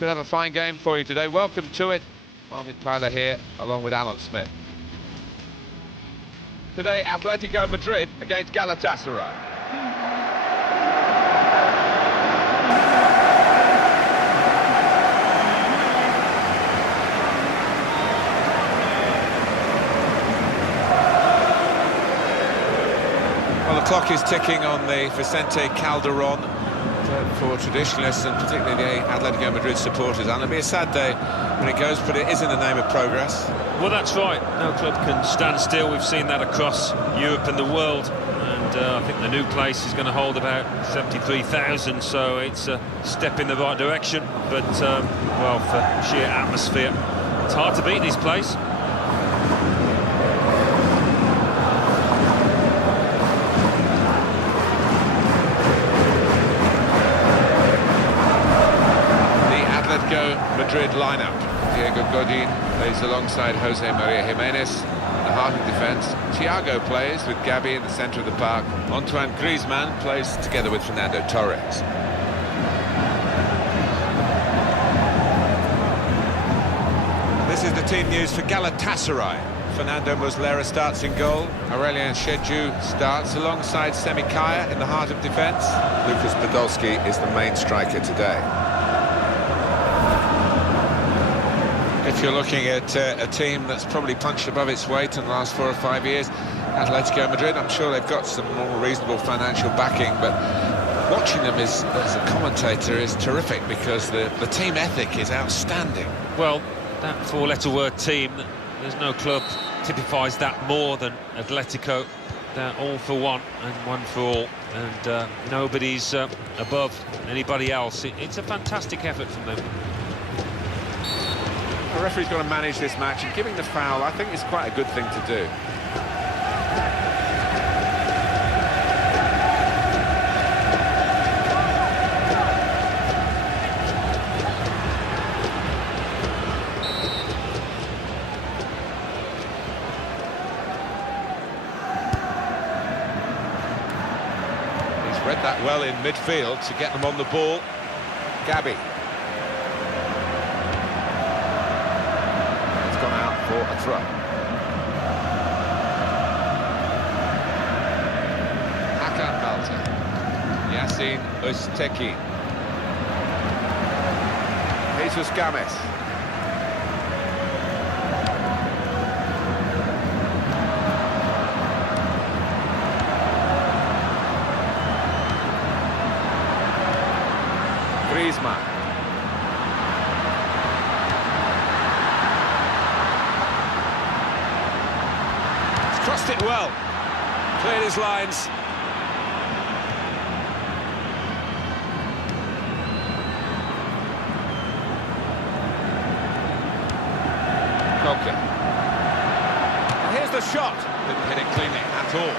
We'll have a fine game for you today. Welcome to it. Mohamed Tyler here, along with Alan Smith. Today, Atletico Madrid against Galatasaray. Well, the clock is ticking on the Vicente Calderon for traditionalists and particularly the Atletico Madrid supporters. And it'll be a sad day when it goes, but it is in the name of progress. Well, that's right. No club can stand still. We've seen that across Europe and the world. And I think the new place is going to hold about 73,000, so it's a step in the right direction. But, well, for sheer atmosphere, it's hard to beat this place. Madrid lineup. Diego Godin plays alongside Jose Maria Jimenez in the heart of defence. Thiago plays with Gabi in the centre of the park. Antoine Griezmann plays together with Fernando Torres. This is the team news for Galatasaray. Fernando Muslera starts in goal. Aurelien Chedjou starts alongside Semikaya in the heart of defence. Lucas Podolski is the main striker today. If you're looking at a team that's probably punched above its weight in the last 4 or 5 years, Atletico Madrid, I'm sure they've got some more reasonable financial backing, but watching them as a commentator is terrific because the team ethic is outstanding. Well, that four-letter word team, there's no club typifies that more than Atletico. They're all for one and one for all, and nobody's above anybody else. It's a fantastic effort from them. The referee's got to manage this match, and giving the foul, I think, is quite a good thing to do. He's read that well in midfield to get them on the ball. Gabi. For a throw. Hakan Balta. Yasin Öztekin. Jesus Games. Griezmann. Crossed it well, cleared his lines. Koke. And here's the shot. Didn't hit it cleanly at all.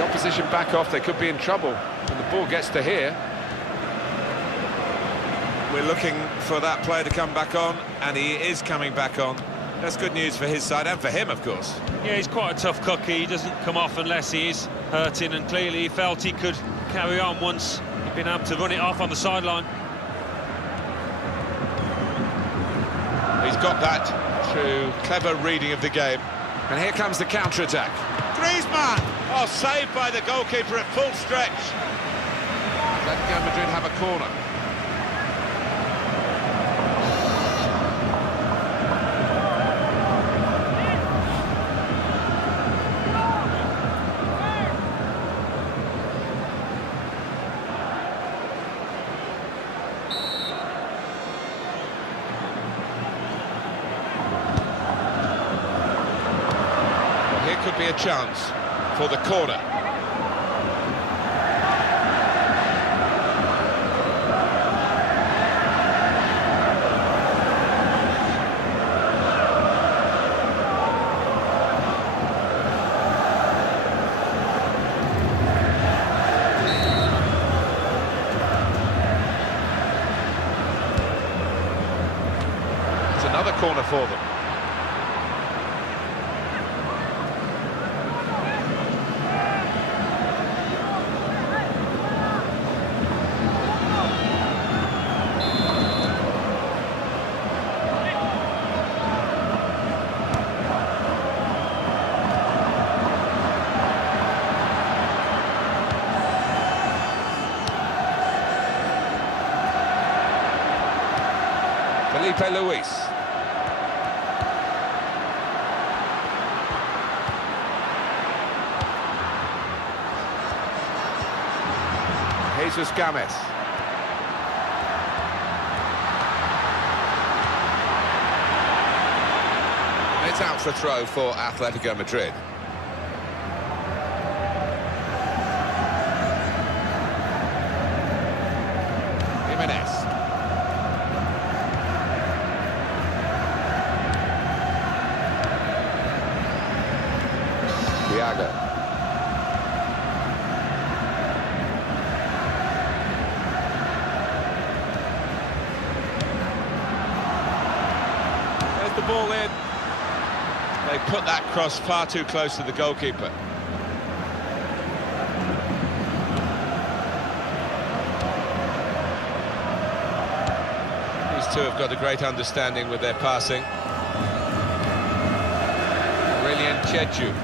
Opposition back off, they could be in trouble when the ball gets to here. We're looking for that player to come back on, and he is coming back on. That's good news for his side and for him, of course. Yeah, he's quite a tough cookie. He doesn't come off unless he is hurting, and clearly he felt he could carry on once he'd been able to run it off on the sideline. He's got that through clever reading of the game. And here comes the counter-attack. Griezmann! Oh, saved by the goalkeeper at full stretch. Atletico Madrid have a corner. Could be a chance for the corner. another corner for them. Felipe Luis. Jesus Gomez. It's out for throw for Atletico Madrid. Jimenez. Thiago. There's the ball in. They put that cross far too close to the goalkeeper. These two have got a great understanding with their passing. Brilliant Chechu.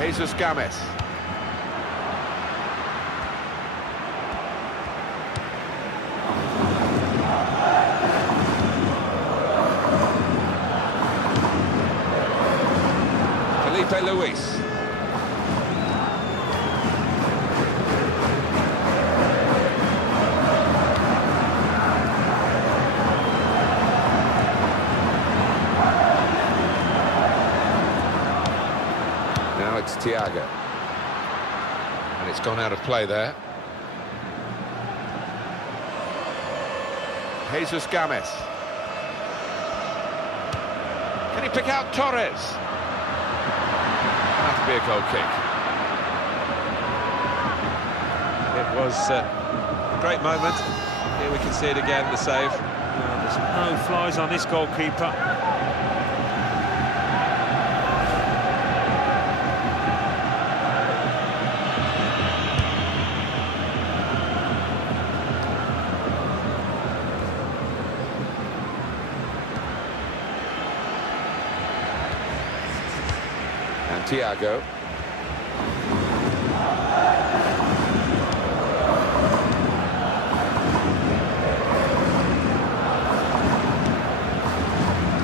Jesus Gomez. Felipe Luis. Now it's Thiago. And it's gone out of play there. Jesus Gomez. Can he pick out Torres? That'll be a goal kick. It was a great moment. Here we can see it again, the save. There's no flies on this goalkeeper. And Thiago.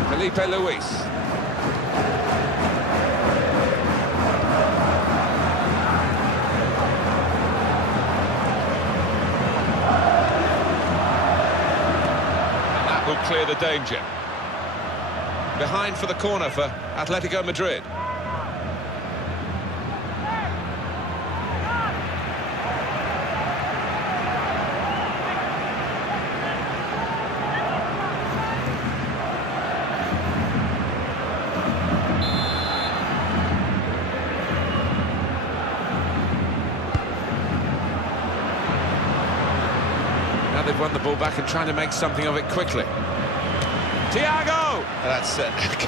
Felipe Luis. And that will clear the danger. Behind for the corner for Atletico Madrid. They've won the ball back and trying to make something of it quickly. Thiago! That's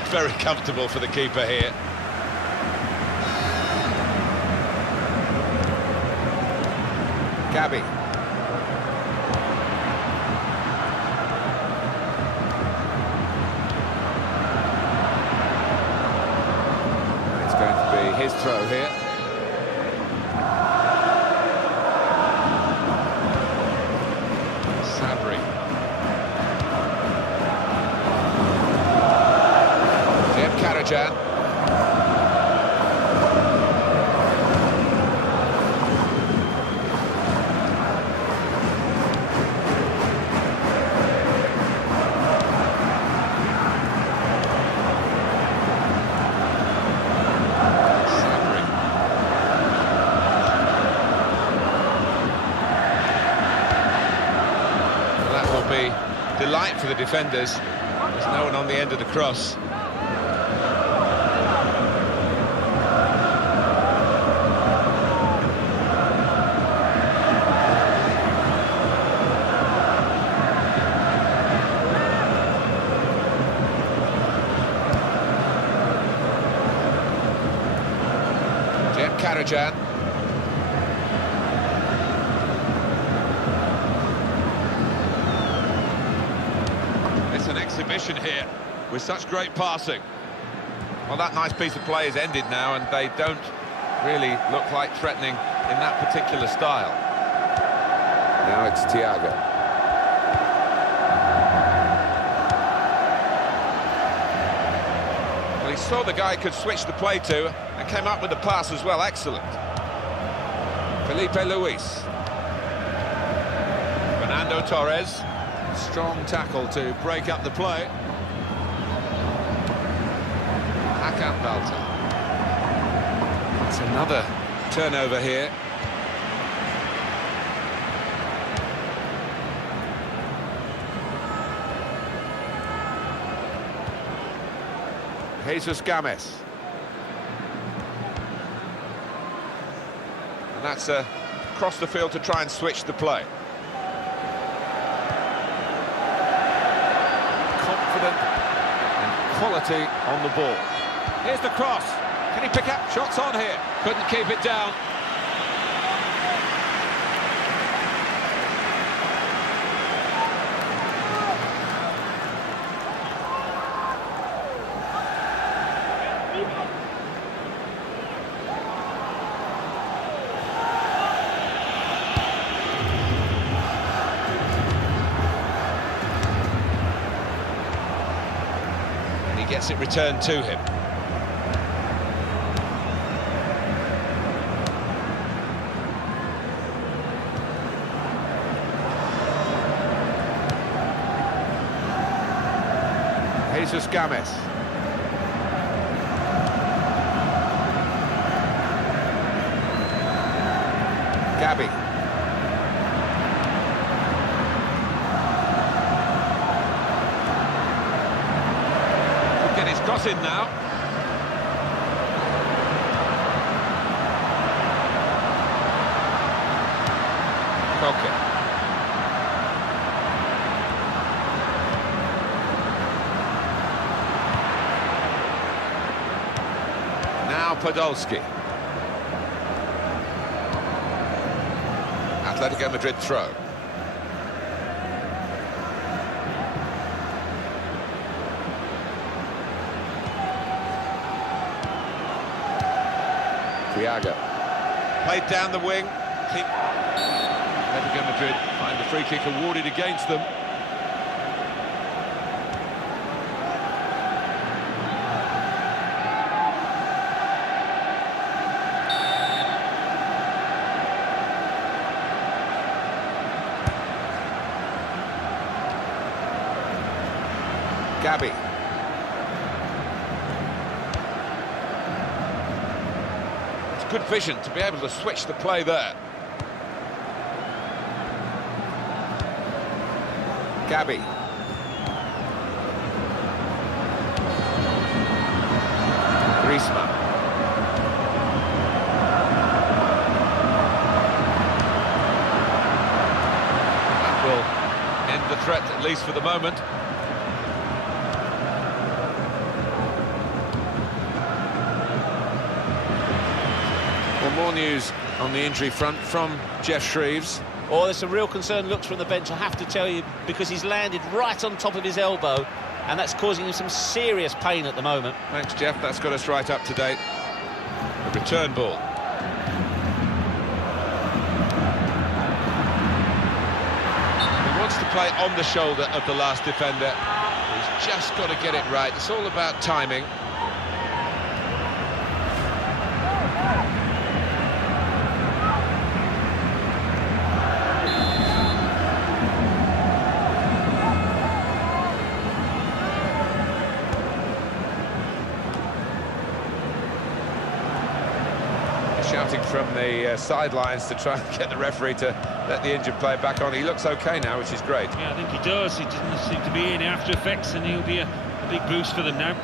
very comfortable for the keeper here. Maccabi. It's going to be his throw here. Jan. That will be delight for the defenders. There's no one on the end of the cross. Karajan. It's an exhibition here with such great passing. Well, that nice piece of play is ended now, and they don't really look like threatening in that particular style. Now it's Thiago. Well, he saw the guy could switch the play to, and came up with the pass as well. Excellent. Felipe Luis. Fernando Torres. Strong tackle to break up the play. Hakan Balta. It's another turnover here. Jesus Games. And that's across the field to try and switch the play. Confident and quality on the ball. Here's the cross. Can he pick up? Shots on here. Couldn't keep it down. And he gets it returned to him. Jesus Games. Gabi. Could get his cross in now. Koke. Now Podolski. Atletico Madrid throw. Thiago. Played down the wing. Atletico Madrid find the free kick awarded against them. Gabi. It's good vision to be able to switch the play there. Gabi. Griezmann. That will end the threat, at least for the moment. More news on the injury front from Jeff Shreves. Oh, there's some real concern looks from the bench, I have to tell you, because he's landed right on top of his elbow, and that's causing him some serious pain at the moment. Thanks, Jeff. That's got us right up to date. A return ball. He wants to play on the shoulder of the last defender. He's just got to get it right. It's all about timing. Shouting from the sidelines to try and get the referee to let the injured player back on. He looks okay now, which is great. Yeah, I think he does. He doesn't seem to be any after effects, and he'll be a big boost for them now.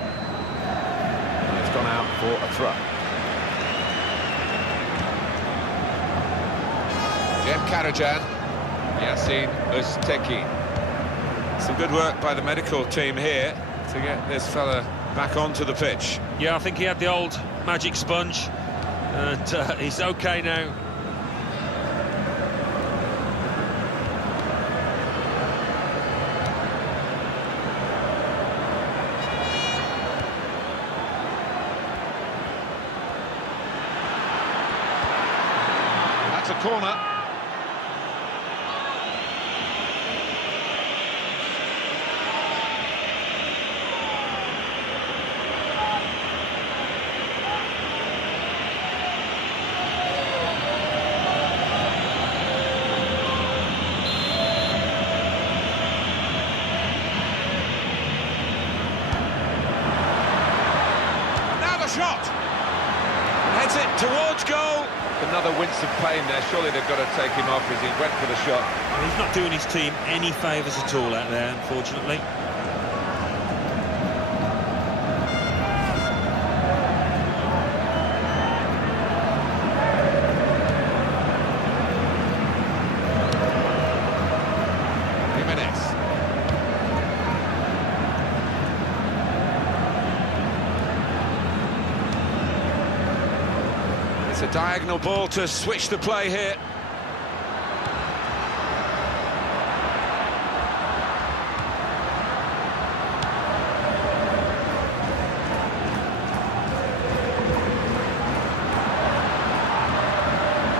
It's gone out for a throw. Jem Karajan, Yasin Öztekin. Some good work by the medical team here to get this fella back onto the pitch. Yeah, I think he had the old magic sponge. And he's okay now. That's a corner. Shot! Heads it towards goal. Another wince of pain there. Surely they've got to take him off as he went for the shot. Well, he's not doing his team any favours at all out there, unfortunately. It's a diagonal ball to switch the play here.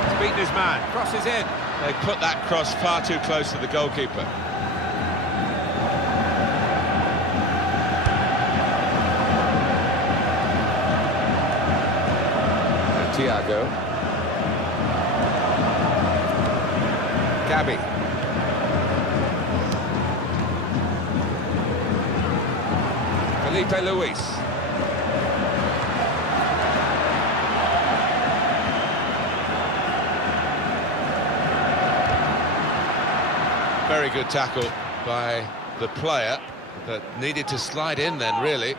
He's beaten his man, crosses in. They put that cross far too close to the goalkeeper. Thiago. Gabi. Felipe Luis. Very good tackle by the player that needed to slide in then, really.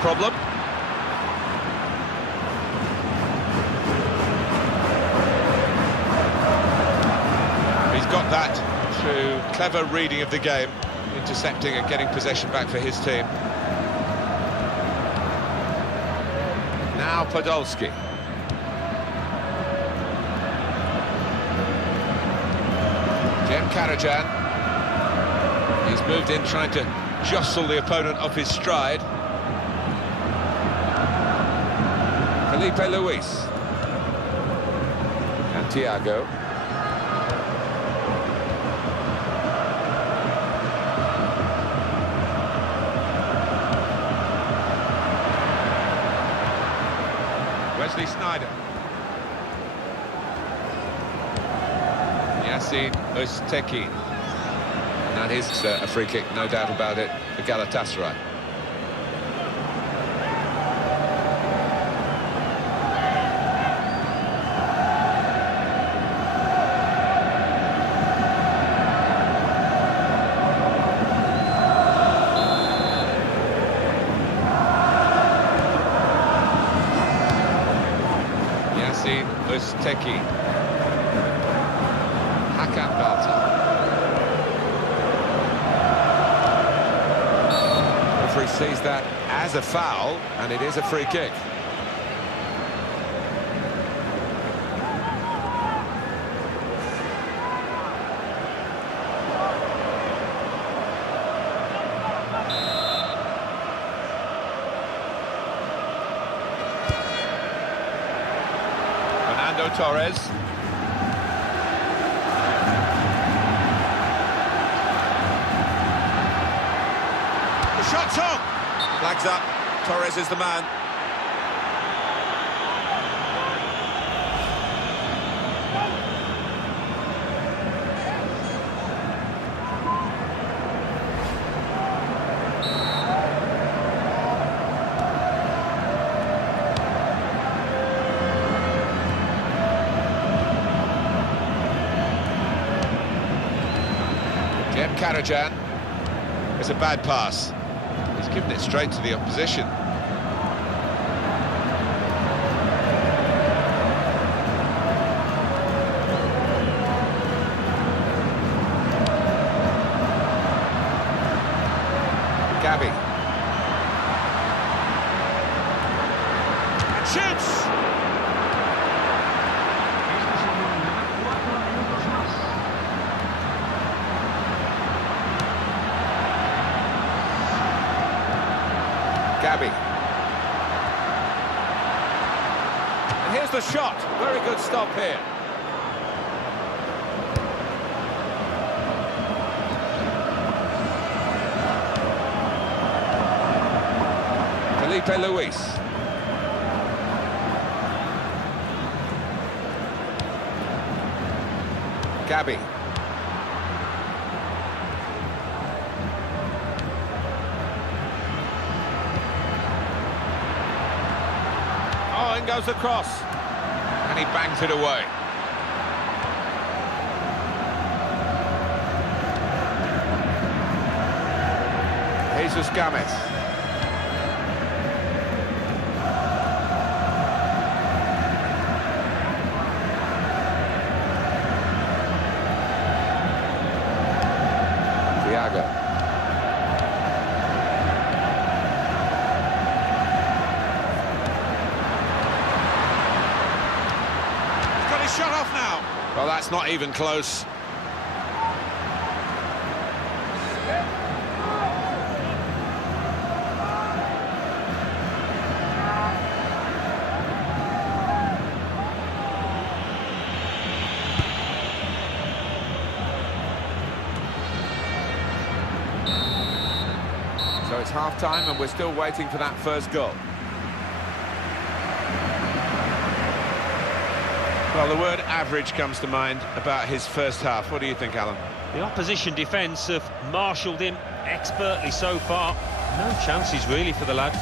Problem. He's got that through clever reading of the game, intercepting and getting possession back for his team. Now Podolski. Jem Karajan. He's moved in trying to jostle the opponent off his stride. Felipe Luis. And Thiago. Wesley Sneijder. Yassin Öztekin. And that is a free kick, no doubt about it, for Galatasaray. Öztekin. Hakan Balta. Referee sees that as a foul, and it is a free kick. Torres. The shot's on! Flags up. Torres is the man. Karajan. It's a bad pass. He's given it straight to the opposition. Maccabi. And here's the shot. Very good stop here. Felipe Luis. Maccabi. Oh, in goes the cross. And he bangs it away. Jesus Gomez. Thiago. Shut off now. Well, that's not even close. So it's half-time and we're still waiting for that first goal. Well, the word average comes to mind about his first half. What do you think, Alan? The opposition defence have marshalled him expertly so far. No chances really for the lad.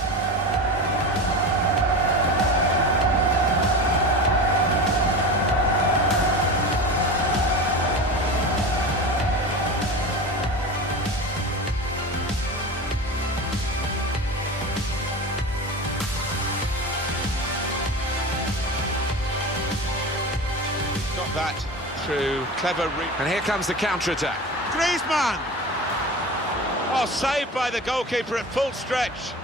That through clever and here comes the counter-attack. Griezmann! Oh, saved by the goalkeeper at full stretch.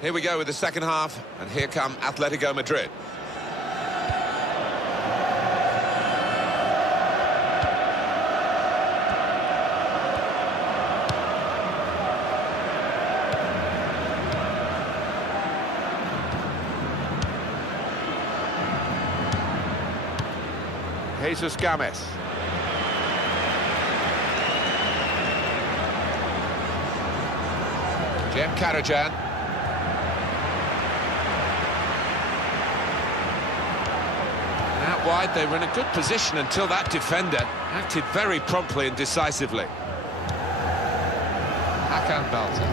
Here we go with the second half, and here come Atletico Madrid. Jesus Gomez. Jem Karajan. Out wide, they were in a good position until that defender acted very promptly and decisively. Hakan Balta.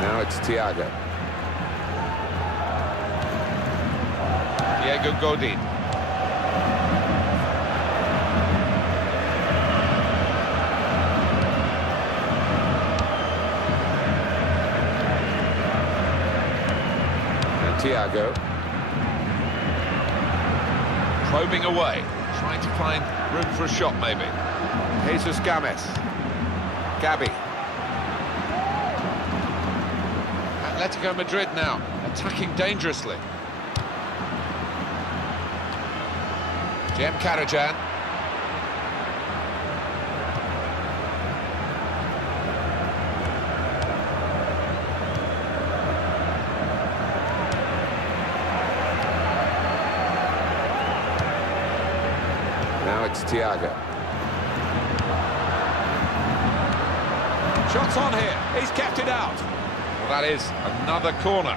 Now it's Thiago. Diego Godin. And Thiago. Probing away, trying to find room for a shot maybe. Jesus Games. Gabi. Atletico Madrid now, attacking dangerously. Jem Karajan. Now it's Thiago. Shots on here, he's kept it out. Well, that is another corner.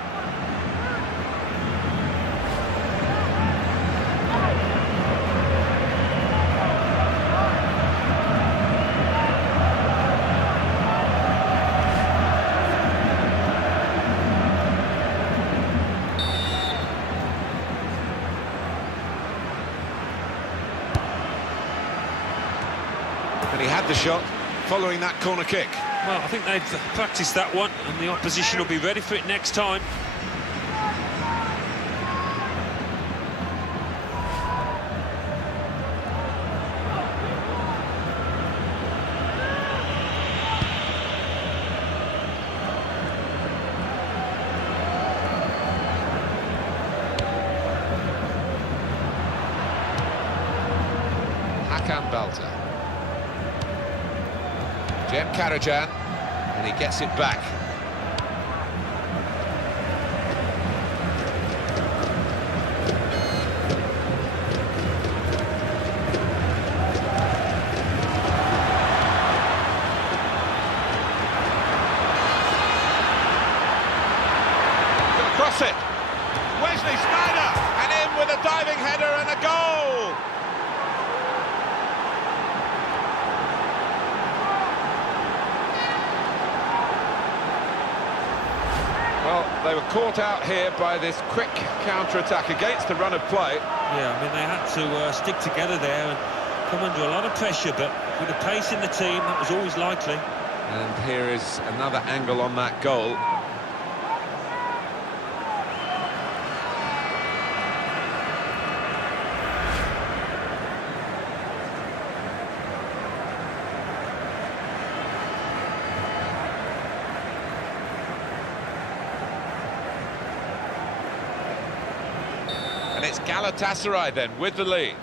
And he had the shot following that corner kick. Well, I think they've practiced that one, and the opposition will be ready for it next time. Hakan Balta. Jem Karajan, and he gets it back. Across it, Wesley Sneijder, and in with a diving header and a goal! Well, they were caught out here by this quick counter-attack against the run of play. Yeah, I mean, they had to stick together there and come under a lot of pressure, but with the pace in the team, that was always likely. And here is another angle on that goal. And it's Galatasaray then with the lead.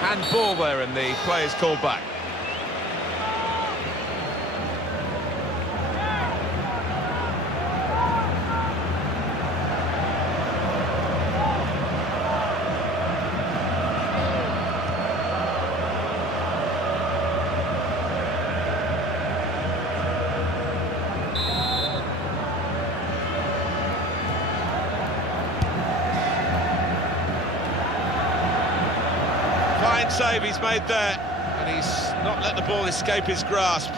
Handball there and the play is called back. Fine save he's made there, and he's not let the ball escape his grasp.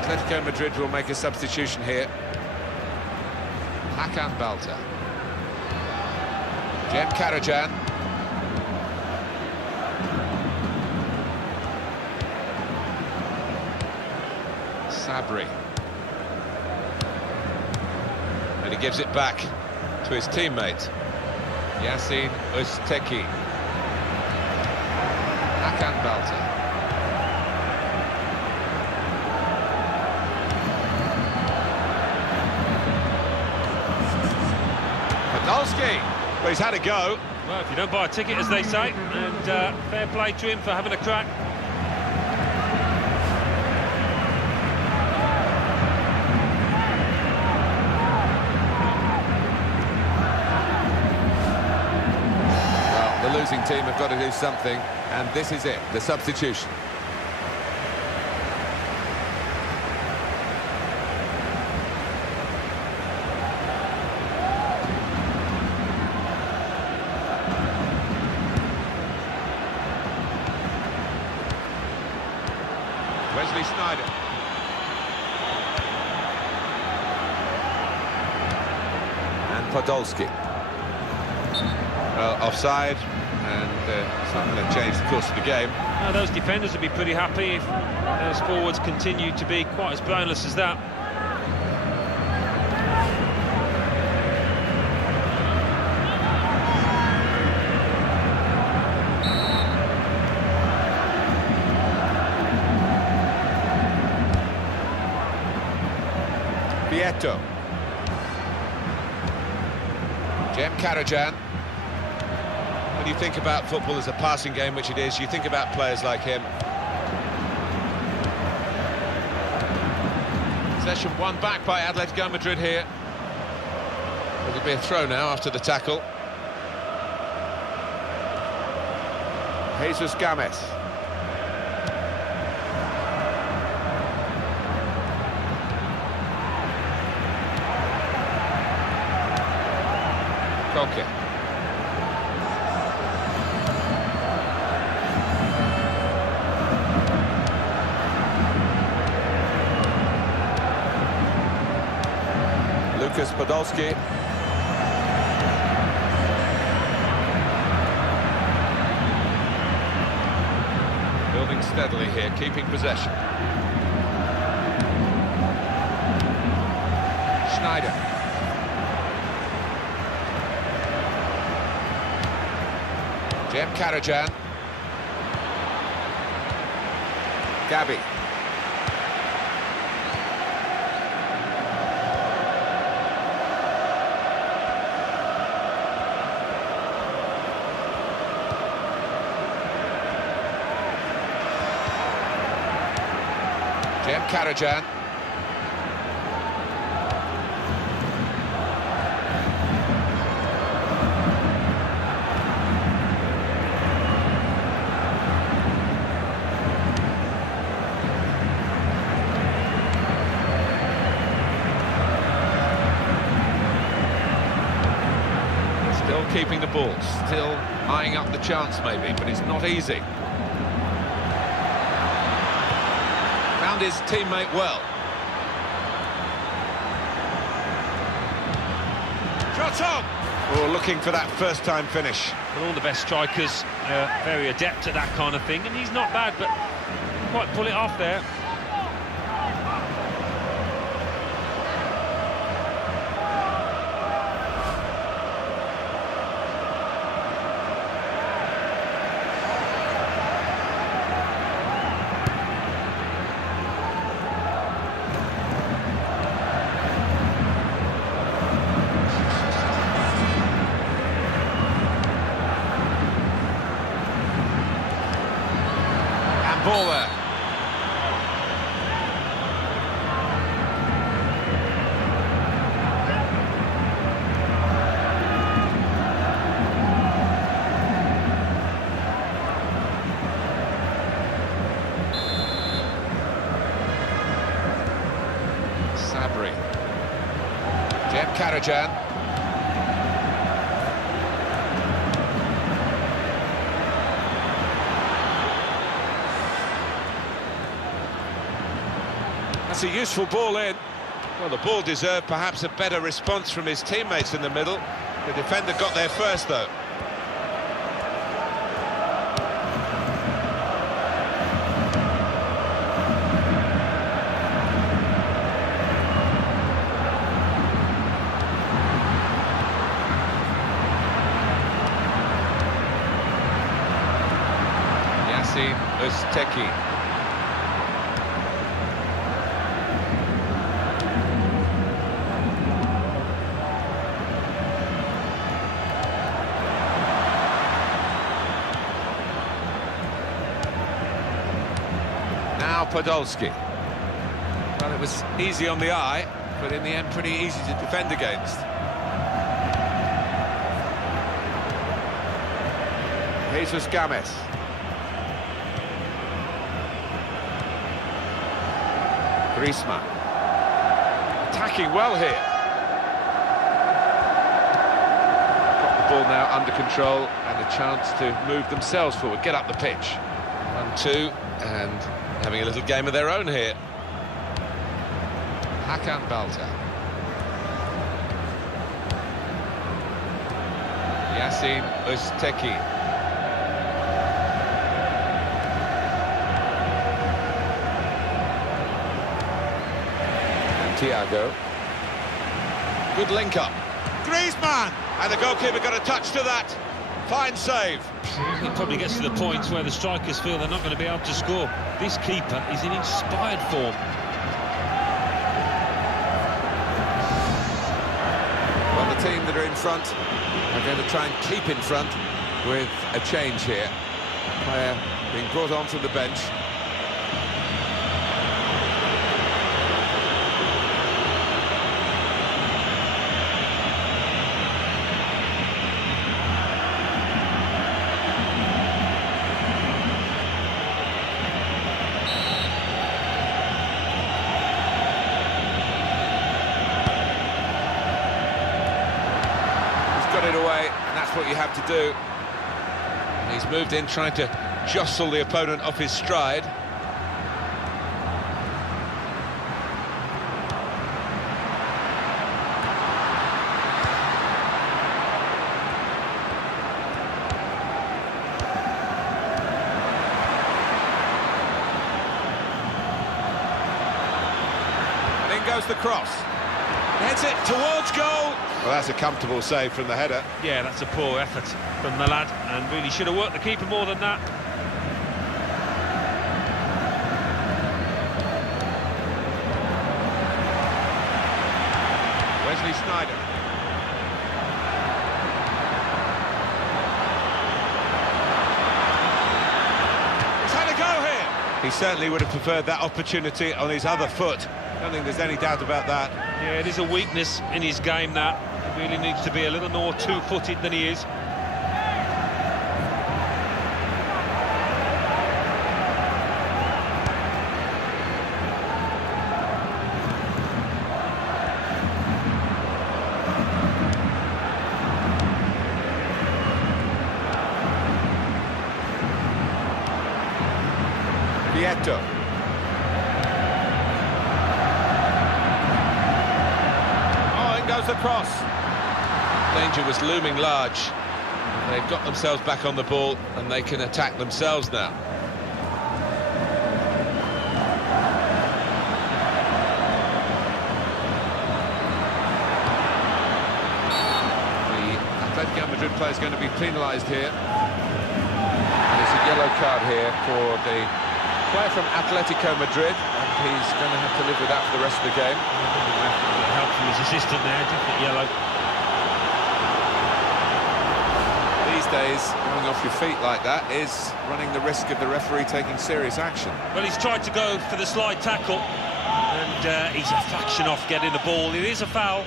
Atletico Madrid will make a substitution here. Hakan Balta. Jem Karajan. Sabri. And he gives it back to his teammate, Yasin Usteki. Hakan Balta. Podolski. Well, he's had a go. Well, if you don't buy a ticket, as they say, and fair play to him for having a crack. The losing team have got to do something, and this is it, the substitution. Wesley Sneijder. And Podolski. Well, offside, and it's not going to change the course of the game. Now, those defenders would be pretty happy if those forwards continue to be quite as boneless as that. Vieto. Jem Karajan. When you think about football as a passing game, which it is, you think about players like him. Possession won back by Atletico Madrid here. It'll be a throw now after the tackle. Jesus Games. Koke. Lucas Podolski. Building steadily here, keeping possession. Sneijder. Jem Karajan. Gabi. Jem Karajan. Still keeping the ball, still eyeing up the chance maybe, but it's not easy. Found his teammate well. Shot on! Oh, looking for that first-time finish. Well, all the best strikers are very adept at that kind of thing, and he's not bad, but didn't quite pull it off there. Ball there. Sabri. Jem Karajan. That's a useful ball in. Well, the ball deserved perhaps a better response from his teammates in the middle. The defender got there first, though. Yasin Özteki. Now Podolski. Well, it was easy on the eye, but in the end pretty easy to defend against. Jesus Games. Griezmann. Attacking well here. Got the ball now under control and a chance to move themselves forward, get up the pitch. 1-2, and having a little game of their own here. Hakan Balta. Yasin Özteki. And Thiago. Good link up. Griezmann! And the goalkeeper got a touch to that. Fine save. It probably gets to the point where the strikers feel they're not going to be able to score. This keeper is in inspired form. Well, the team that are in front are going to try and keep in front with a change here. Player being brought on from the bench. Got it away, and that's what you have to do. He's moved in trying to jostle the opponent off his stride. And in goes the cross. Heads it towards goal. Well, that's a comfortable save from the header. Yeah, that's a poor effort from the lad, and really should have worked the keeper more than that. Wesley Sneijder. He's had a go here. He certainly would have preferred that opportunity on his other foot. I don't think there's any doubt about that. Yeah, it is a weakness in his game, that. He really needs to be a little more two-footed than he is. Vieto. Goes the cross. Danger was looming large. They've got themselves back on the ball and they can attack themselves now. The Atletico Madrid player is going to be penalised here. And it's a yellow card here for the player from Atletico Madrid, and he's going to have to live with that for the rest of the game. Help from his assistant there, definitely yellow. These days, going off your feet like that is running the risk of the referee taking serious action. Well, he's tried to go for the slide tackle, and he's a fraction off getting the ball. It is a foul.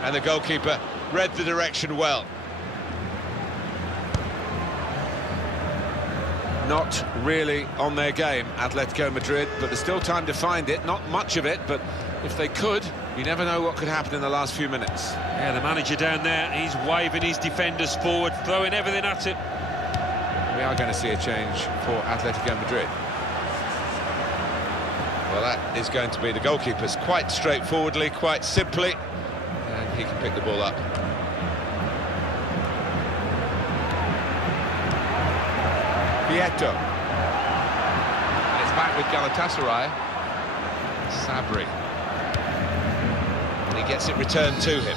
And the goalkeeper read the direction well. Not really on their game, Atletico Madrid, but there's still time to find it. Not much of it, but if they could, you never know what could happen in the last few minutes. Yeah, the manager down there, he's waving his defenders forward, throwing everything at it. We are going to see a change for Atletico Madrid. Well, that is going to be the goalkeeper's quite straightforwardly, quite simply. And he can pick the ball up. Vieto. And it's back with Galatasaray. Sabri. And he gets it returned to him.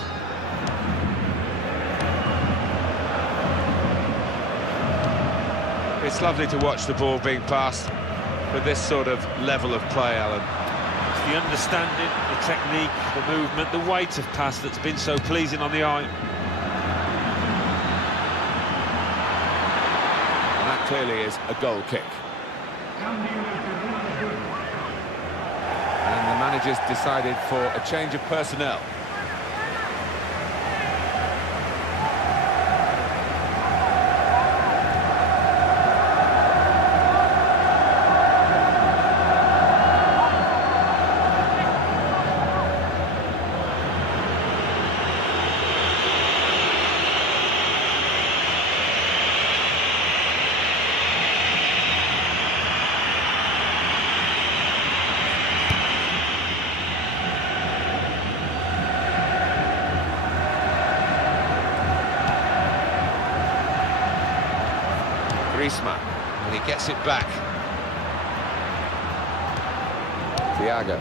It's lovely to watch the ball being passed with this sort of level of play, Alan. It's the understanding, the technique, the movement, the weight of pass that's been so pleasing on the eye. And that clearly is a goal kick. And the manager managers decided for a change of personnel. And he gets it back. Thiago.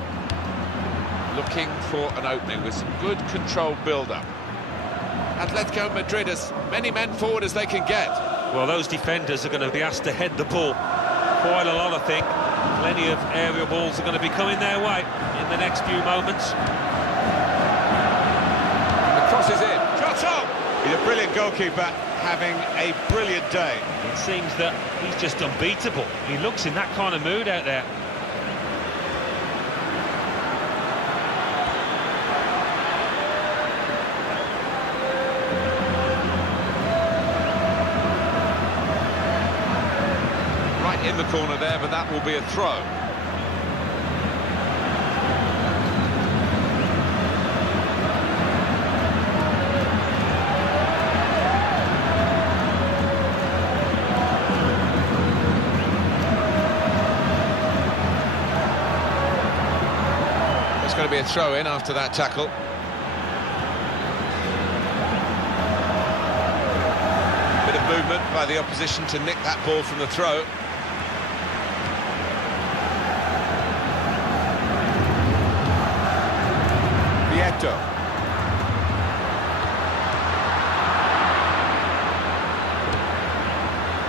Looking for an opening with some good controlled build-up. Atletico Madrid as many men forward as they can get. Well, those defenders are going to be asked to head the ball quite a lot, I think. Plenty of aerial balls are going to be coming their way in the next few moments. The cross is in. Shot on! He's a brilliant goalkeeper, having a brilliant day. It seems that he's just unbeatable. He looks in that kind of mood out there. Right in the corner there, but that will be a throw. It's going to be a throw-in after that tackle. Bit of movement by the opposition to nick that ball from the throw. Vieto.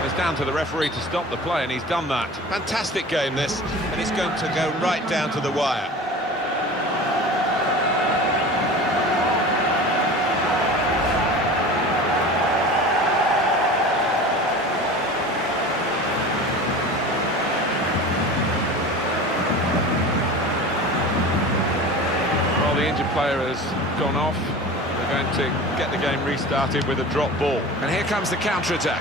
It's down to the referee to stop the play, and he's done that. Fantastic game, this, and it's going to go right down to the wire. The injured player has gone off. They're going to get the game restarted with a drop ball. And here comes the counter-attack.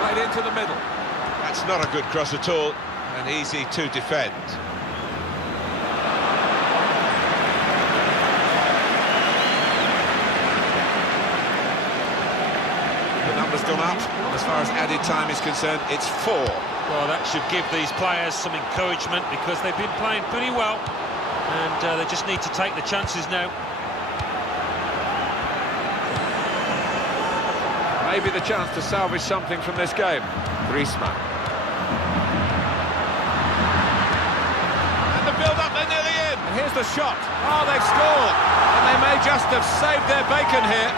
Played into the middle. That's not a good cross at all, and easy to defend. Has gone up. As far as added time is concerned, it's 4. Well, that should give these players some encouragement because they've been playing pretty well and they just need to take the chances now. Maybe the chance to salvage something from this game. Griezmann. And the build-up, they're nearly in. And here's the shot. Oh, they've scored. And they may just have saved their bacon here.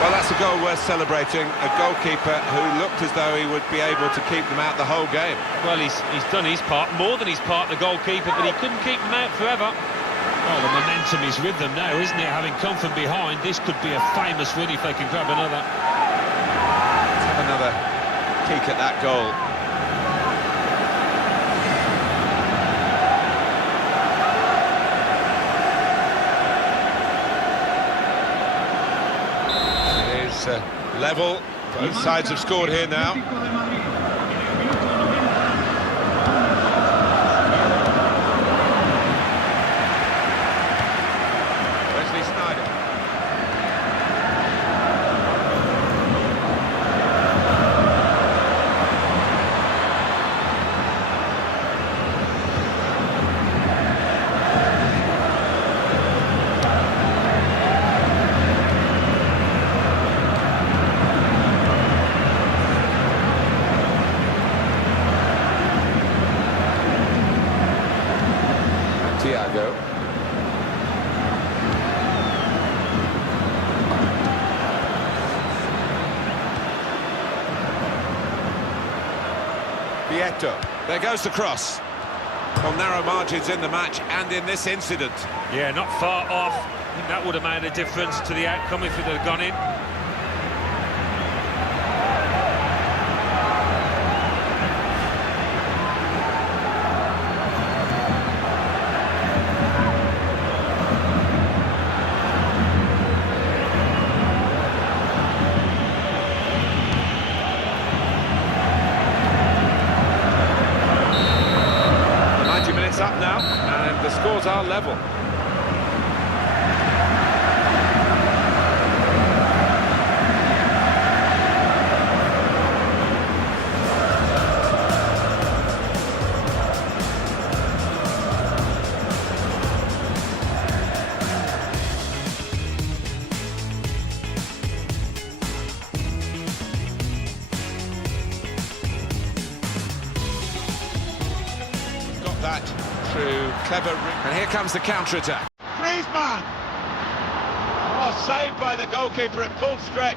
Well, that's a goal worth celebrating. A goalkeeper who looked as though he would be able to keep them out the whole game. Well, he's done his part, more than his part, the goalkeeper, but he couldn't keep them out forever. Oh, the momentum is with them now, isn't it? Having come from behind, this could be a famous win if they can grab another. Let's have another peek at that goal. Level. Both sides have scored here now. Wesley Sneijder. Thiago. Vieto. There goes the cross. Well, narrow margins in the match and in this incident. Yeah, not far off. I think that would have made a difference to the outcome if it had gone in. Up now, and the scores are level. Got that through clever... And here comes the counter-attack. Griezmann! Oh, saved by the goalkeeper at full stretch.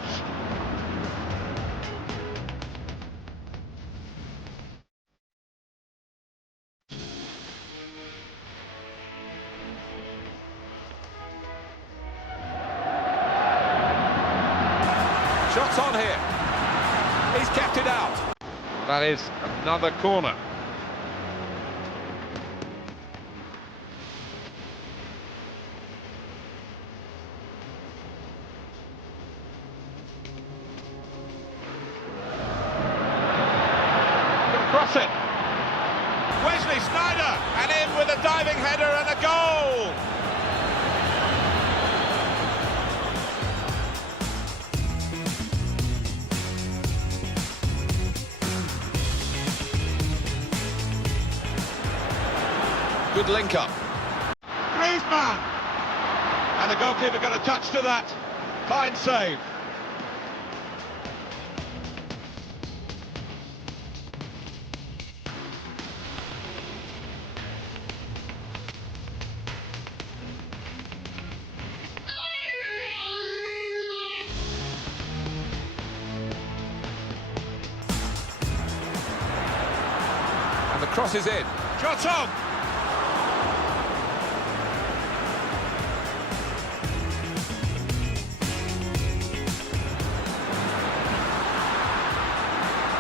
Shots on here. He's kept it out. That is another corner. Cross it. Wesley Sneijder, and in with a diving header and a goal. Good link up. Griezmann! And the goalkeeper got a touch to that. Fine save. And the cross is in. Shot on!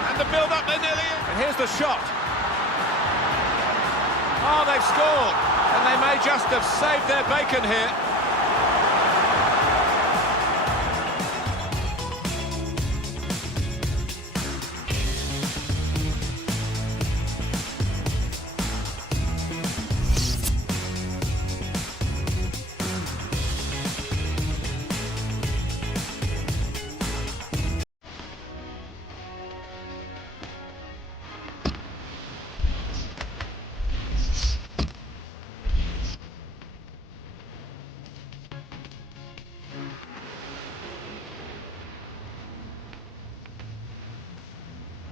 And the build-up, they're nearly in. And here's the shot. Oh, they've scored. And they may just have saved their bacon here.